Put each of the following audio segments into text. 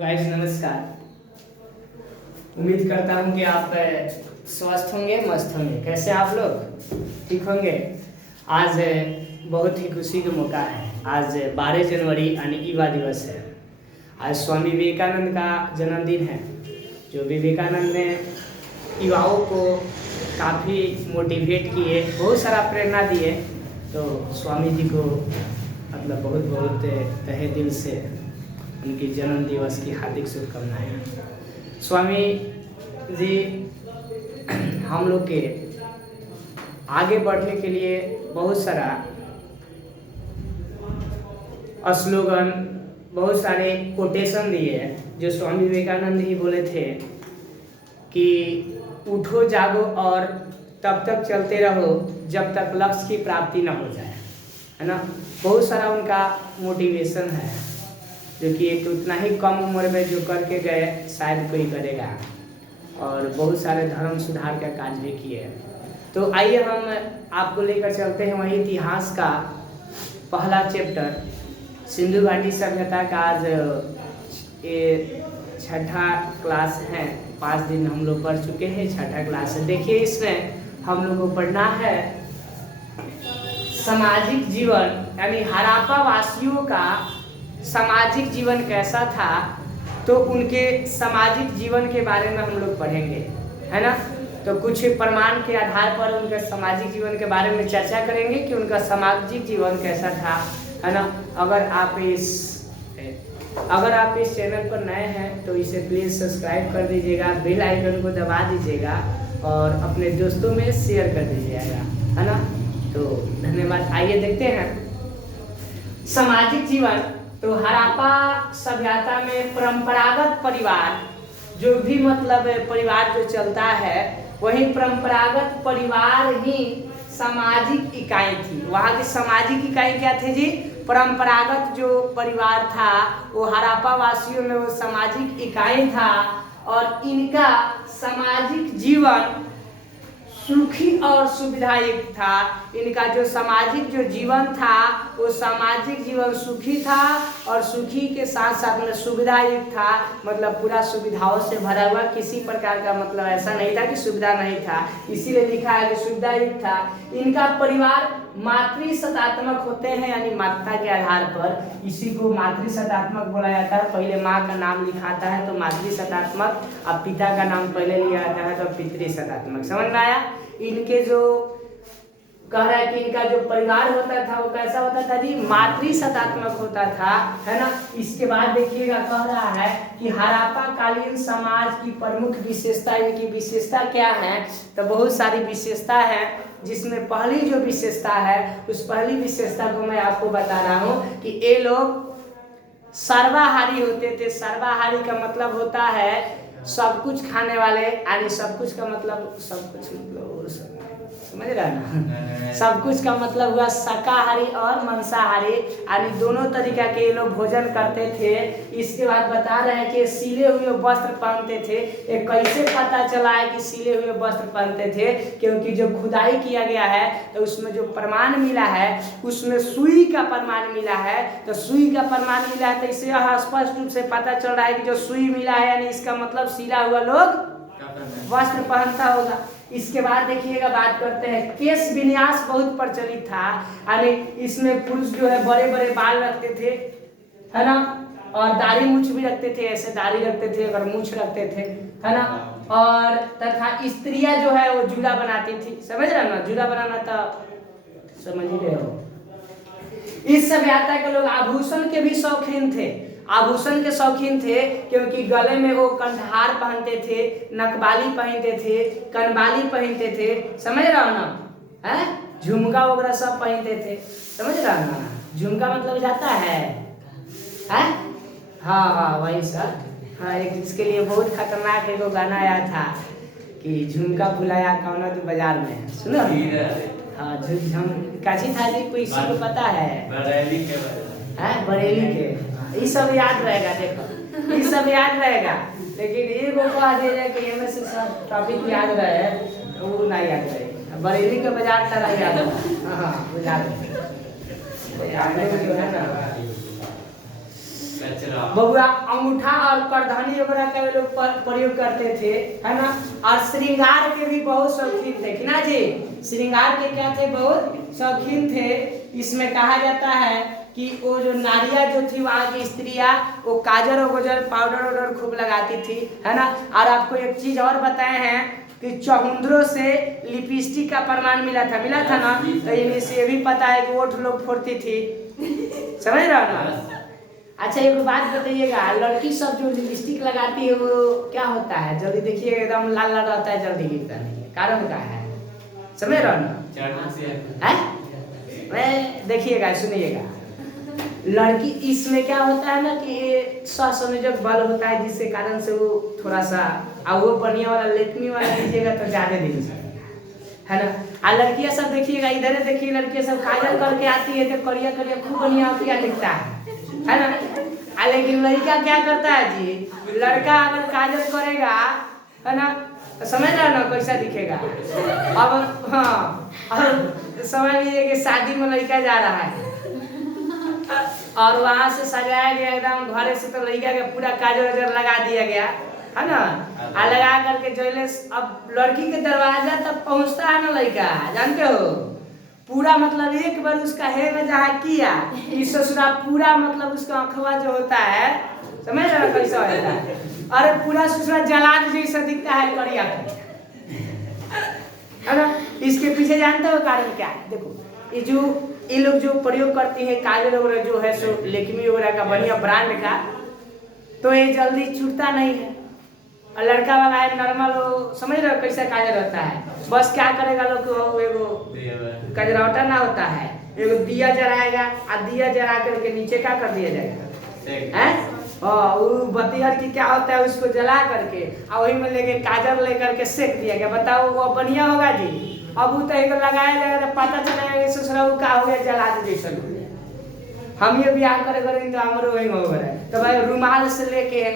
Guys नमस्कार। उम्मीद करता हूँ कि आप स्वस्थ होंगे, मस्त होंगे। कैसे आप लोग? ठीक होंगे। आज बहुत ही खुशी का मौका है। आज 12 जनवरी यानी युवा दिवस है। आज स्वामी विवेकानंद का जन्मदिन है। जो विवेकानंद ने युवाओं को काफ़ी मोटिवेट किए, बहुत सारा प्रेरणा दिए। तो स्वामी जी को मतलब बहुत बहुत तहे दिल से उनके जन्म दिवस की हार्दिक शुभकामनाएं। स्वामी जी हम लोग के आगे बढ़ने के लिए बहुत सारा स्लोगन, बहुत सारे कोटेशन दिए हैं। जो स्वामी विवेकानंद ही बोले थे कि उठो जागो और तब तक चलते रहो जब तक लक्ष्य की प्राप्ति ना हो जाए, है ना। बहुत सारा उनका मोटिवेशन है, जो कि एक उतना ही कम उम्र में जो करके गए शायद कोई करेगा। और बहुत सारे धर्म सुधार का कार्य भी किए। तो आइए हम आपको लेकर चलते हैं वही इतिहास का पहला चैप्टर, सिंधु घाटी सभ्यता का। आज ये छठा क्लास है। 5 दिन हम लोग पढ़ चुके हैं, छठा क्लास है। देखिए इसमें हम लोग को पढ़ना है सामाजिक जीवन, यानी हड़प्पा वासियों का सामाजिक जीवन कैसा था। तो उनके सामाजिक जीवन के बारे में हम लोग पढ़ेंगे, है ना। तो कुछ प्रमाण के आधार पर उनके सामाजिक जीवन के बारे में चर्चा करेंगे कि उनका सामाजिक जीवन कैसा था, है ना। अगर आप इस चैनल पर नए हैं तो इसे प्लीज़ सब्सक्राइब कर दीजिएगा, बेल आइकन को दबा दीजिएगा और अपने दोस्तों में शेयर कर दीजिएगा, है ना। तो धन्यवाद। आइए देखते हैं सामाजिक जीवन। तो हड़प्पा सभ्यता में परंपरागत परिवार, जो भी मतलब परिवार जो चलता है, वही परंपरागत परिवार ही सामाजिक इकाई थी। वहाँ की सामाजिक इकाई क्या थे जी? परंपरागत जो परिवार था वो हड़प्पा वासियों में वो सामाजिक इकाई था। और इनका सामाजिक जीवन सुखी और सुविधायुक्त था। इनका जो सामाजिक जो जीवन था वो सामाजिक जीवन सुखी था और सुखी के साथ साथ में सुविधायुक्त था। मतलब पूरा सुविधाओं से भरा हुआ, किसी प्रकार का मतलब ऐसा नहीं था कि सुविधा नहीं था, इसीलिए लिखा है कि सुविधायुक्त था। इनका परिवार मातृसत्तात्मक होते हैं, यानी माता के आधार पर इसी को मातृसत्तात्मक बोला जाता है। पहले माँ का नाम लिखाता है तो मातृसत्तात्मक, अब पिता का नाम पहले लिया जाता है तो पितृसत्तात्मक। समझ में आया? इनके जो कह रहा है कि इनका जो परिवार होता था वो कैसा होता था जी? मातृसत्तात्मक होता था, है ना। इसके बाद देखिएगा कह रहा है कि हड़प्पा कालीन समाज की प्रमुख विशेषता, इनकी विशेषता क्या है? तो बहुत सारी विशेषता है, जिसमें पहली जो विशेषता है उस पहली विशेषता को मैं आपको बता रहा हूँ कि ये लोग सर्वाहारी होते थे। सर्वाहारी का मतलब होता है सब कुछ खाने वाले, यानी सब कुछ का मतलब सब कुछ मतलब समझ रहा है ना। सब कुछ का मतलब हुआ शाकाहारी और मांसाहारी, यानी दोनों तरीका के ये लोग भोजन करते थे। इसके बाद बता रहे हैं कि सिले हुए वस्त्र पहनते थे। ये कैसे पता चला है कि सिले हुए वस्त्र पहनते थे? क्योंकि जो खुदाई किया गया है तो उसमें जो प्रमाण मिला है उसमें सुई का प्रमाण मिला है। तो सुई का प्रमाण मिला है तो इससे यह स्पष्ट रूप से पता चल रहा है कि जो सुई मिला है यानी इसका मतलब सिला हुआ लोग वस्त्र पहनता होगा। इसके बाद देखिएगा बात करते हैं, केश विन्यास बहुत प्रचलित था, यानी इसमें पुरुष जो है बड़े बड़े बाल रखते थे, है ना। और दाढ़ी मूछ भी रखते थे, ऐसे दाढ़ी रखते थे और मूछ रखते थे, है ना। और तथा स्त्रियां जो है वो जूड़ा बनाती थी। समझ रहे ना? जूड़ा बनाना तो समझ ही रहे हो। इस सभ्यता के लोग आभूषण के भी शौकीन थे। आभूषण के शौकीन थे क्योंकि गले में वो कंठहार पहनते थे, नकबाली पहनते थे, कनबाली पहनते थे। समझ रहा हो ना? है झुमका वगैरह सब पहनते थे। समझ रहा हो ना? झुमका मतलब जाता है? हाँ वही सर। हाँ, एक इसके लिए बहुत खतरनाक एक गाना आया था कि झुमका भुलाया कौन तो बाजार में, सुनो? हाँ, झुम काची था जी, कोई किसी को पता है? बरेली के। ये सब याद रहेगा, देखो ये सब याद रहेगा, लेकिन ये को कह दे जाए कि एम से सब टॉपिक याद रहे वो ना याद रहे। बरेली का बाजार तरह याद है। हाँ, बाजार में जो है ना बबुआ अंगूठा और करधनी वगैरह का लोग प्रयोग करते थे, है ना। और श्रृंगार के भी बहुत शौकीन थे, कि ना जी, श्रृंगार के क्या थे, बहुत शौकीन थे। इसमें कहा जाता है कि वो जो नारियाँ जो थी वहाँ की स्त्रियाँ वो काजर वगैरह पाउडर वाउडर खूब लगाती थी, है ना। और आपको एक चीज और बताए हैं कि चहुंदरों से लिपस्टिक का प्रमाण मिला था ना। तो इन्हें से भी पता है कि ओठ लोग फोड़ती थी, समझ रहे हो ना। अच्छा एक बात बताइएगा, लड़की सब जो लिपस्टिक लगाती है वो क्या होता है, जल्दी देखिए एकदम लाल लाल रहता है, जल्दी गिरता नहीं है, कारण क्या है, समझ रहे हो ना। मैं देखिएगा, सुनिएगा, लड़की इसमें क्या होता है ना कि संयोजक बल होता है, जिसके कारण से वो थोड़ा सा, और वो बढ़िया वाला लेटमी वाला लीजिएगा तो ज्यादा दिन है ना। आ लड़कियां सब देखिएगा, इधर देखिए, लड़कियां सब काजल करके आती है तो करिया करिया खूब बढ़िया होती दिखता है ना। लेकिन लड़का क्या करता है जी, लड़का अगर काजल करेगा, है ना, तो समझ रहे हो ना कैसा दिखेगा। अब हाँ, अब समझ लीजिए कि शादी में लड़का जा रहा है और वहां से सजाया गया एकदम, घरे से तो लड़का के पूरा काजल वाजल लगा दिया गया, है ना। लगा करके जोले, अब लड़की के दरवाजा तक पहुंचता है ना लड़का, जानते हो, पूरा मतलब एक बार उसका है में जहाँ किया इस ससुरा पूरा मतलब उसका अखवा जो होता है, समझ रहे हो कैसा होता है, अरे पूरा ससुरा जलाद जैसा दिखता है करिया, है ना। इसके पीछे जानते हो कारण क्या है, देखो ये लोग जो प्रयोग करती है काजल वगैरह जो है सो लेक्मी वगैरह का बढ़िया ब्रांड का, तो ये जल्दी छूटता नहीं है। और लड़का वाला है नॉर्मल, वो समझ रहे हो कैसा काजल रहता है, बस क्या करेगा लोग, एगो कजरौटा ना होता है, एगो दिया जलाएगा और दिया जला करके नीचे क्या कर दिया जाएगा, हैं वो बतिहर की क्या होता है, उसको जला करके और वही में लेके काजल लेकर के सेक दिया गया, बताओ वो बढ़िया होगा जी। अब वो तो एक लगाया जाएगा तो पता चलेगा कि ससुरा वो क्या हो गया, जला दे जैसा हो गया। हम ये बियाह करे तो हमारे वही हो रहा है, तो भाई रुमाल से लेके है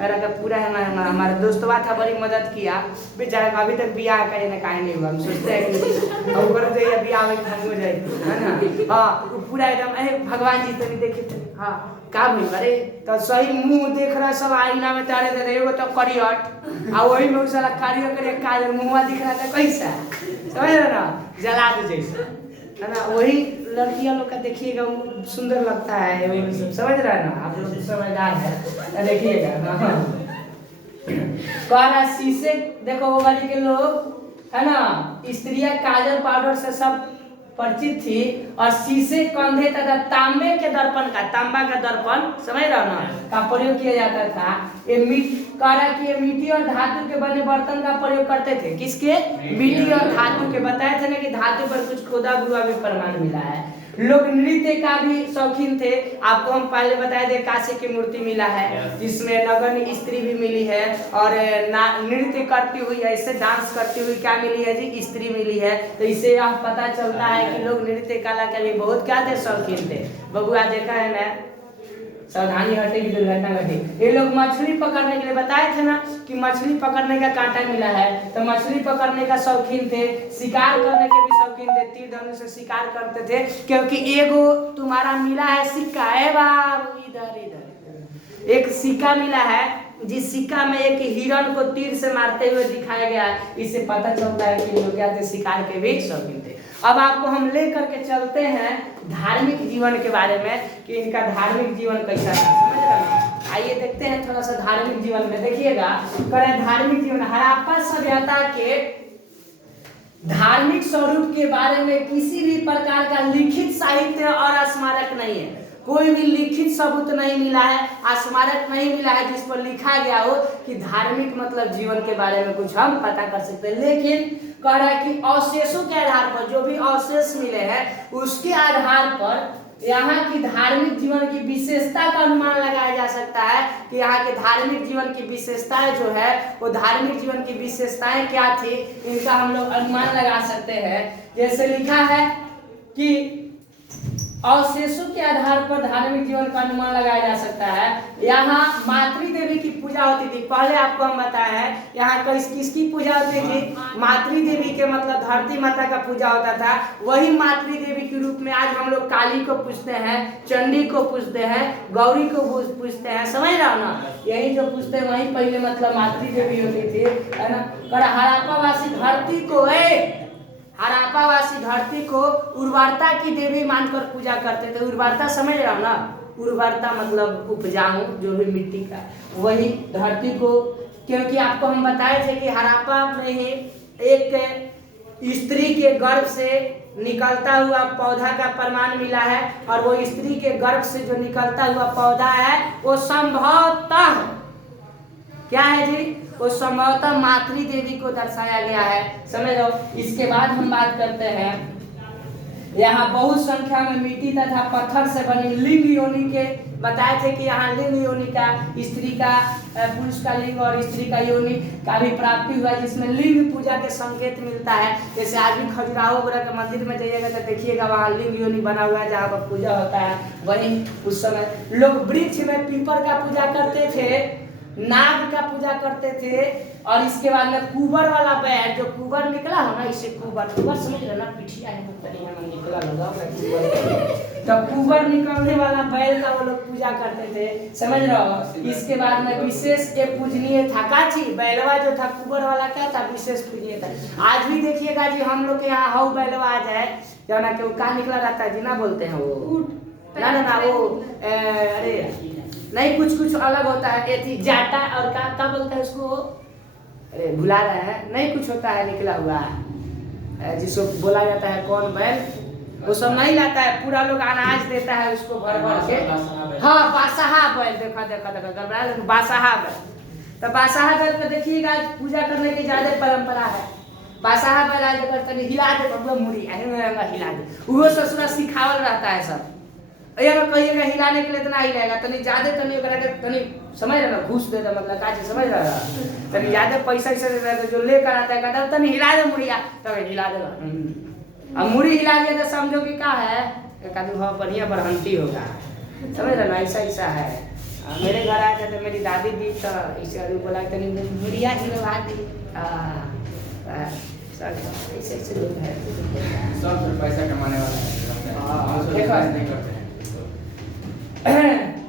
अरे पूरा है हमारे दोस्तवा था, बड़ी मदद किया बेचारा, अभी तक बियाह करे ना काहे नहीं हुआ, हम सोचते हैं कि हम कर दे बियाह में हम हो जाए, है ना। हाँ पूरा एकदम भगवान जी तो देखे, हाँ का भाई, अरे तो सही मुंह देख रहा सब आईना में तारे दे एगो तो करियट और वही में साला कारिया करे काजल मुंहवा दिख रहा था कैसा, समझ रहे ना, जला दे जैसा, है ना। वही लड़कियां लोग का देखिएगा वो सुंदर लगता है, वही सब समझ रहा है ना, आप लोग समझदार है, देखिएगा ना। शीशे देखो वो वाली के लोग, है ना, स्त्रियां काजल पाउडर से सब परिचित थी, और शीशे कंधे तथा तांबे के दर्पण का, तांबा का दर्पण समझ रहा ना का प्रयोग किया जाता था। ये मिट्टी और धातु के बने बर्तन का प्रयोग करते थे, किसके, मिट्टी और धातु के, बताए थे ना कि धातु पर कुछ खोदा हुआ भी प्रमाण मिला है। लोग नृत्य का भी शौकीन थे, आपको हम पहले बताए थे काशी की मूर्ति मिला है जिसमें नगन स्त्री भी मिली है, और नृत्य करती हुई, ऐसे डांस करती हुई क्या मिली है जी, स्त्री मिली है। तो इससे यह पता चलता है कि लोग नृत्य कला के भी बहुत क्या थे, शौकीन थे। बबुआ देखा है ना, सावधानी हटेगी दुर्घटना घटेगी। ये लोग मछली पकड़ने के लिए बताए थे ना कि मछली पकड़ने का कांटा मिला है, तो मछली पकड़ने का शौकीन थे, शिकार करने के भी शौकीन थे, तीर धनुष से शिकार करते थे, क्योंकि एगो तुम्हारा मिला है सिक्का, है बाबू इधर इधर एक सिक्का मिला है, जिस सिक्का में एक हिरण को तीर से मारते हुए दिखाया गया है। इससे पता चलता है कि लोग क्या थे, शिकार के भी शौकीन थे। अब आपको हम ले करके चलते हैं धार्मिक जीवन के बारे में कि इनका धार्मिक जीवन कैसा था, समझ रहे हैं। आइए देखते हैं थोड़ा सा धार्मिक जीवन में, देखिएगा धार्मिक जीवन, हड़प्पा सभ्यता के धार्मिक स्वरूप के बारे में किसी भी प्रकार का लिखित साहित्य और स्मारक नहीं है, कोई भी लिखित सबूत नहीं मिला है, स्मारक नहीं मिला है जिस पर लिखा गया हो कि धार्मिक मतलब जीवन के बारे में कुछ हम पता कर सकते हैं। लेकिन कह रहा है कि अवशेषों के आधार पर, जो भी अवशेष मिले हैं उसके आधार पर यहाँ की धार्मिक जीवन की विशेषता का अनुमान लगाया जा सकता है कि यहाँ के धार्मिक जीवन की विशेषताएं जो है वो धार्मिक जीवन की विशेषताएं क्या थी, इनका हम लोग अनुमान लगा सकते हैं। जैसे लिखा है कि अवशेषों के आधार पर धार्मिक जीवन का अनुमान लगाया जा सकता है। यहाँ मातृ देवी की पूजा होती थी। पहले आपको हम बताया है यहाँ किसकी पूजा होती थी, मातृ देवी के, मतलब धरती माता का पूजा होता था। वही मातृ देवी के रूप में आज हम लोग काली को पूजते हैं, चंडी को पूजते हैं, गौरी को पूजते हैं, समझ रहा हो ना। यही जो पूजते हैं वही पहले मतलब मातृ देवी होती थी, है ना। पर हड़प्पावासी धरती को हड़प्पावासी धरती को उर्वरता की देवी मानकर पूजा करते थे। उर्वरता समझ रहा हो ना, उर्वरता मतलब उपजाऊ जो भी मिट्टी का, वही धरती को, क्योंकि आपको हम बताए थे कि हड़प्पा में ही एक स्त्री के गर्भ से निकलता हुआ पौधा का प्रमाण मिला है, और वो स्त्री के गर्भ से जो निकलता हुआ पौधा है वो संभवतः क्या है जी, वो संभवतः मातृ देवी को दर्शाया गया है, समझ लो। इसके बाद हम बात करते हैं, यहाँ बहुत संख्या में मिट्टी तथा पत्थर से बनी लिंग योनि के बताए थे कि यहाँ लिंग योनि का, स्त्री का, पुरुष का लिंग और स्त्री का योनि का भी प्राप्ति हुआ, जिसमें लिंग पूजा के संकेत मिलता है। जैसे आज भी खजुराहो वगैरह के मंदिर में जाइएगा तो देखिएगा वहाँ लिंग योनि बना हुआ है जहाँ पर पूजा होता है। वहीं उस समय लोग वृक्ष में पीपल का पूजा करते थे, नाग का पूजा करते थे, और इसके बाद में कुबर वाला बैल, जो कुबर निकला हो ना, इसे कुबर समझ रहे ना, पिठिया है निकला लगा तो कुबर निकलने वाला बैल का वो लोग पूजा करते थे, समझ रहे हो। इसके बाद में विशेष एक पूजनीय था काची बैलवा जो था, कुबर वाला क्या था, विशेष पूजनीय था। आज भी देखिएगा जी हम लोग के यहाँ हाउ बैलवा आ जाए जो ना कि वो का निकला रहता है जी ना, बोलते हैं वो ना वो अरे नहीं, कुछ अलग होता है, ये जाटा और क्या बोलते हैं उसको, अरे भुला रहे हैं, नहीं कुछ होता है निकला हुआ जिसको बोला जाता है कौन बैल, वो सब नहीं लाता है, पूरा लोग अनाज देता है उसको भर भर के। हाँ बासाहा बैल, देखा बासाहा बैल, तो बासाहा बैल को देखिएगा पूजा करने की ज्यादा परंपरा है। बासाहा बैल आज अगर हिला दे मुड़ी हिला दे, वो ससुरा सिखावल रहता है सब, कहिएगा हिलाने के लिए इतना हिलाएगा, तनी ज्यादा तनी समझ रहा ना, घूस दे दे, मतलब काचे समझ रहा, तनी ज्यादा पैसा से दे दे, जो लेकर आता है कहता तनी हिला दे मुड़िया, तब हिला देगा। अब मुड़ी हिला दिया तो समझो कि क्या है, कहते हाँ बढ़िया बढ़ंती होगा, समझ रहा ना, ऐसा है। मेरे घर आया था तो मेरी दादी दी तो इसे बोला तनी मुड़िया हिलवा दी, ऐसे लोग है, सब पैसा कमाने वाला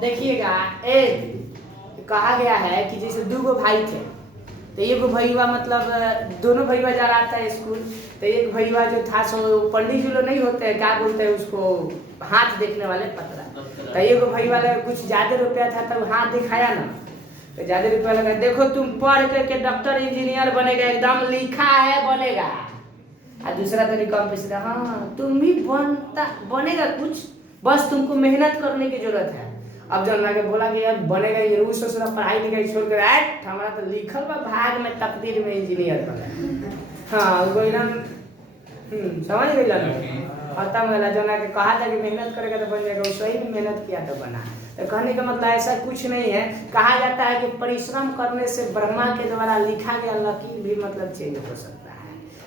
देखिएगा कहा गया है कि जैसे दो भाई थे, तो एक भैया मतलब दोनों भैया जा रहा था स्कूल, तो एक भैया जो था सो पंडित जी लोग नहीं होते हैं, क्या बोलते हैं उसको, हाथ देखने वाले पतरा, तो एक भैया वाले कुछ ज्यादा रुपया था तब हाथ दिखाया ना, तो ज्यादा रुपया लगा, देखो तुम पढ़ करके डॉक्टर इंजीनियर बनेगा, एकदम लिखा है बनेगा, और दूसरा तरीका पैसा, हाँ तुम भी बनेगा कुछ, बस तुमको मेहनत करने की जरूरत है। अब जब लगे बोला कि यार बनेगा ये सोचना, पढ़ाई लिखाई छोड़ कर हमारा तो लिखल बा भाग में, तकदीर में इंजीनियर बना, हाँ वो एकदम समझ गई खत्म वाला जो ना कहा था कि मेहनत करेगा तो बन जाएगा, वो सही में मेहनत किया तो बना। तो कहने का मतलब ऐसा कुछ नहीं है, कहा जाता है कि परिश्रम करने से ब्रह्मा के द्वारा लिखा गया लकीर भी मतलब चेंज हो सकता है।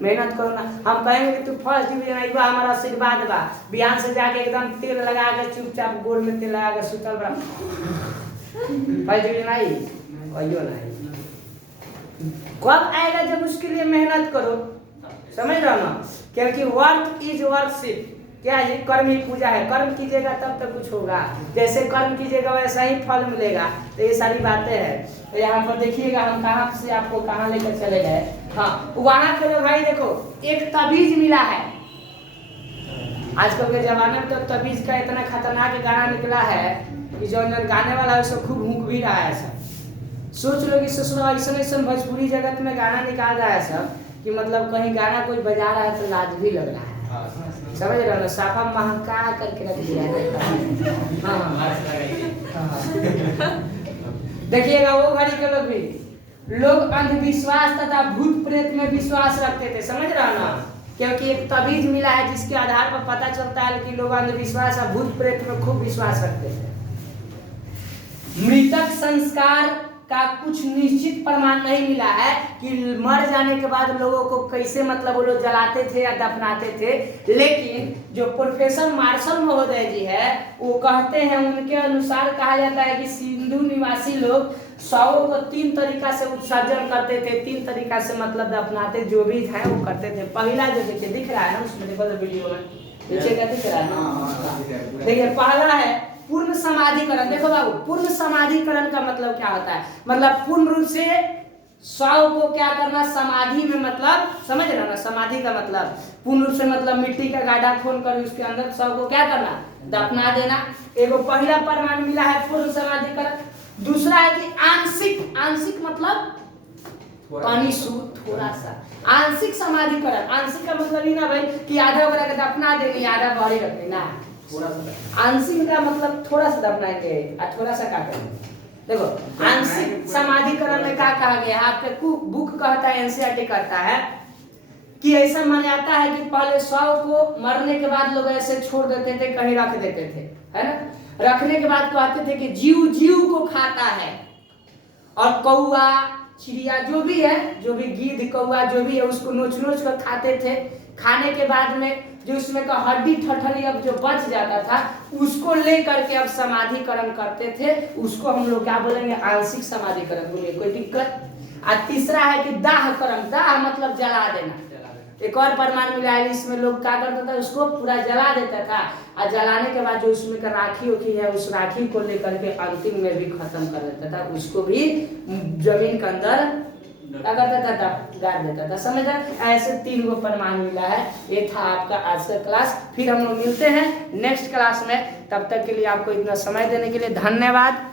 मेहनत करो ना, हम कहेंगे कि तू फर्स्ट डिवीजन आई बा, हमारा आशीर्वाद बा, बिहान से जाके एकदम तेल लगा के चुपचाप गोल में तेल लगा के सुतल बा, फर्स्ट डिवीजन आई कहियो नहीं, कब आएगा जब उसके लिए मेहनत करो, समझ रहा ना, क्योंकि वर्क इज वर्कशिप, क्या है कर्म ही पूजा है, कर्म कीजिएगा तब तक कुछ होगा, जैसे कर्म कीजिएगा वैसा ही फल मिलेगा। तो ये सारी बातें हैं। तो यहाँ पर देखिएगा हम कहाँ से आपको कहाँ लेकर चले गए, हाँ वहाँ पे भाई देखो एक तबीज मिला है, आजकल के जमाने में तो तबीज का इतना खतरनाक गाना निकला है कि जो गाने वाला है उसको खूब भूख भी रहा है सब, सोच लो कि ससुरा ऐसा भोजपुरी जगत में गाना निकाल रहा है सब कि मतलब कहीं गाना कोई बजा रहा है तो लाज भी लग रहा है, समझ रहे हो, साफा महका करके रख दिया है। देखिएगा वो घड़ी के लोग भी, लोग अंधविश्वास तथा भूत प्रेत में विश्वास रखते थे, समझ रहे हो ना, क्योंकि एक तबीज मिला है जिसके आधार पर पता चलता है कि लोग अंधविश्वास और भूत प्रेत में खूब विश्वास रखते थे। मृतक संस्कार का कुछ निश्चित प्रमाण नहीं मिला है कि मर जाने के बाद लोगों को कैसे मतलब वो लोग जलाते थे या दफनाते थे, लेकिन जो प्रोफेसर मार्शल महोदय जी है वो कहते हैं, उनके अनुसार कहा जाता है कि सिंधु निवासी लोग शवों को 3 तरीका से उत्सर्जन करते थे, 3 तरीका से मतलब दफनाते, जो भी है वो करते थे। पहला जो देखिए दिख रहा है ना उसमें, देखो वीडियो में नीचे क्या दिख रहा है ना, देखिए पहला है पूर्ण समाधिकरण। देखो बाबू, पूर्ण समाधिकरण का मतलब क्या होता है? मतलब पूर्ण रूप से शव को क्या करना, समाधि में, मतलब समझ रहे हो ना, समाधि का मतलब पूर्ण रूप से मतलब मिट्टी का गाढ़ा खोल कर उसके अंदर शव को क्या करना, दफना देना। एगो पहला प्रमाण मिला है पूर्ण समाधिकरण। दूसरा है कि आंशिक, आंशिक मतलब अनिशु, थोड़ा सा आंशिक समाधिकरण। आंशिक का मतलब ही ना भाई कि आधा वगैरह के दफना देंगे, आधा बाहर रखने ना, थोड़ा सा। आंशिक का मतलब थोड़ा सा दफनाएंगे और थोड़ा सा क्या करेंगे। देखो आंशिक समाधिकरण में क्या कहा गया है, आपके बुक कहता है, एनसीईआरटी कहता है कि ऐसा माना जाता है कि पहले शव को मरने के बाद लोग ऐसे छोड़ देते थे, कहीं रख देते थे, है ना। रखने के बाद कहते थे कि जीव जीव को खाता है, और कौआ चिड़िया जो भी है, जो भी गिद्ध कौआ जो भी है उसको नोच नोच कर खाते थे। खाने के बाद में जो उसमें का हड्डी ठठरी अब जो बच जाता था उसको ले करके अब समाधिकरण करते थे। उसको हम लोग क्या बोलेंगे, आंशिक समाधिकरण। बोलिए कोई दिक्कत? और तीसरा है कि दाह कर्म, दाह मतलब जला देना। एक और प्रमाण मिला है, इसमें लोग क्या करता था, उसको पूरा जला देता था, और जलाने के बाद जो उसमें का राखी उखी है उस राखी को लेकर के अंतिम में भी खत्म कर देता था, उसको भी जमीन के अंदर क्या करता था, गाड़ देता था। समझ रहे? ऐसे 3 गो प्रमाण मिला है। ये था आपका आज का क्लास। फिर हम लोग मिलते हैं नेक्स्ट क्लास में, तब तक के लिए आपको इतना समय देने के लिए धन्यवाद।